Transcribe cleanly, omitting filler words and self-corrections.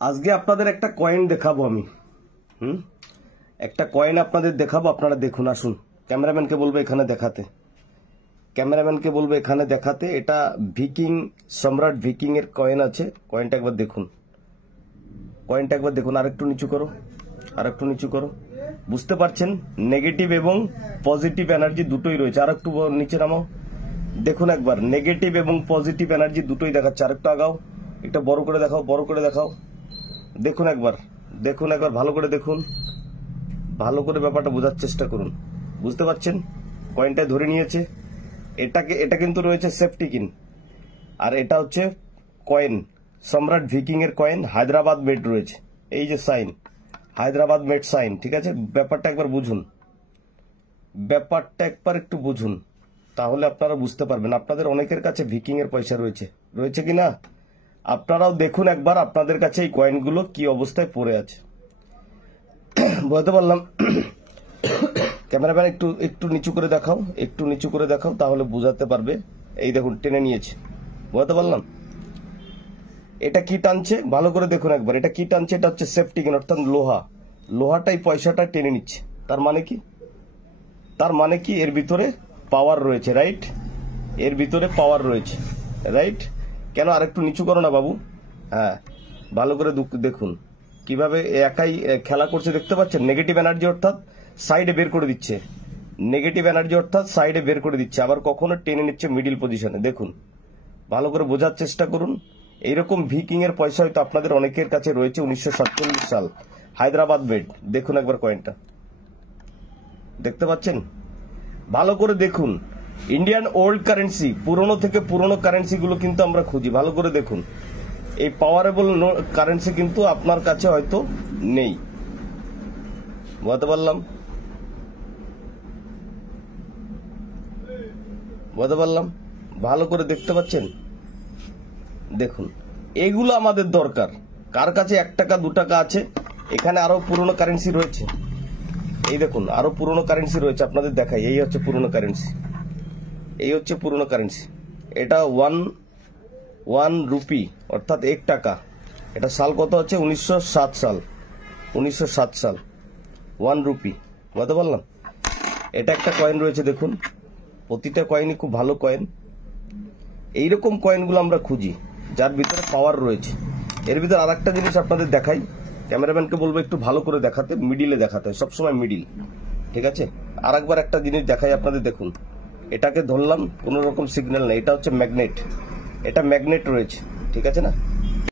আজকে আপনাদের একটা কয়েন দেখাবো আমি। একটা কয়েন আপনাদের দেখাবো, আপনারা দেখুন। আসুন, ক্যামেরাম্যানকে বলবো এখানে দেখাতে। এটা ভিকিং, সম্রাট ভিকিং এর কয়েন আছে। কয়েনটা একবার দেখুন। আরেকটু নিচু করো। বুঝতে পারছেন? নেগেটিভ এবং পজিটিভ এনার্জি দুটোই রয়েছে। আরেকটু নিচে নামাও, দেখুন একবার। নেগেটিভ এবং পজিটিভ এনার্জি দুটোই দেখাচ্ছে। আরেকটু আগাও, এটা বড় করে দেখাও। দেখুন একবার, ভালো করে ব্যাপারটা বোঝার চেষ্টা করুন। বুঝতে পারছেন? কয়েনটা ধরে নিয়েছে। এটা কিন্তু রয়েছে সেফটি কিন, আর এটা হচ্ছে কয়েন, সম্রাট ভিকিং এর কয়েন, হায়দ্রাবাদ মেড রয়েছে। এই যে সাইন, হায়দ্রাবাদ মেড সাইন। ঠিক আছে, ব্যাপারটা একবার একটু বুঝুন, তাহলে আপনারা বুঝতে পারবেন। আপনাদের অনেকের কাছে ভিকিং এর পয়সা রয়েছে কিনা আপনারাও দেখুন একবার, আপনাদের কাছে এই কয়েনগুলো কি অবস্থায় পড়ে আছে। বলতে পারলাম? ক্যামেরাম্যান একটু নিচু করে দেখাও, তাহলে বুঝাতে পারবে। এই দেখুন, টেনে নিয়েছে। বুঝতে পারলাম? এটা কি টানছে ভালো করে দেখুন একবার। এটা কি টানছে? এটা হচ্ছে সেফটি কিন, অর্থাৎ লোহাটাই পয়সাটা টেনে নিচ্ছে। তার মানে কি এর ভিতরে পাওয়ার রয়েছে, রাইট? রাইট? কেন? আরেকটু নিচু করো না বাবু। হ্যাঁ, ভালো করে দেখুন কিভাবে একাই খেলা করছে। দেখতে পাচ্ছেন? নেগেটিভ এনার্জি অর্থাৎ সাইডে বের করে দিচ্ছে, আবার কখনো টেনে নিচ্ছে মিডিল পজিশনে। দেখুন, ভালো করে বোঝার চেষ্টা করুন। এইরকম ভিকিং এর পয়সা হয়তো আপনাদের অনেকের কাছে রয়েছে। 1947 সাল, হায়দ্রাবাদ মেড। দেখুন একবার কয়েনটা, দেখতে পাচ্ছেন? ভালো করে দেখুন। ইন্ডিয়ান ওল্ড কারেন্সি, পুরনো থেকে পুরনো কারেন্সি গুলো কিন্তু আমরা খুঁজি। ভালো করে দেখুন, এই পাওয়ারেবল কারেন্সি কিন্তু আপনার কাছে হয়তো নেই। বুঝতে পারলাম? ভালো করে দেখতে পাচ্ছেন? দেখুন, এগুলো আমাদের দরকার। কার কাছে 1 টাকা 2 টাকা আছে? এখানে আরো পুরনো কারেন্সি রয়েছে। এই দেখুন, আরো পুরনো কারেন্সি রয়েছে, আপনাদের দেখাই। এই হচ্ছে পুরনো কারেন্সি। এটা 1 রুপি, অর্থাৎ 1 টাকা। এটা সাল কত হচ্ছে? 1907 সাল। 1 রুপি। বুঝতে পারলাম? এটা একটা কয়েন রয়েছে, দেখুন। প্রতিটা কয়েনই খুব ভালো কয়েন। এইরকম কয়েনগুলো আমরা খুঁজি, যার ভিতরে পাওয়ার রয়েছে। এর ভিতরে আর একটা জিনিস আপনাদের দেখাই। ক্যামেরাম্যানকে বলবো একটু ভালো করে দেখাতে, মিডিলে দেখাতে, সবসময় মিডিল। ঠিক আছে? আর একবার একটা জিনিস দেখাই আপনাদের। দেখুন, এটাকে ধরলাম, কোনো রকম সিগন্যাল নেই। এটা হচ্ছে ম্যাগনেট। এটা ম্যাগনেট রয়েছে, ঠিক আছে না?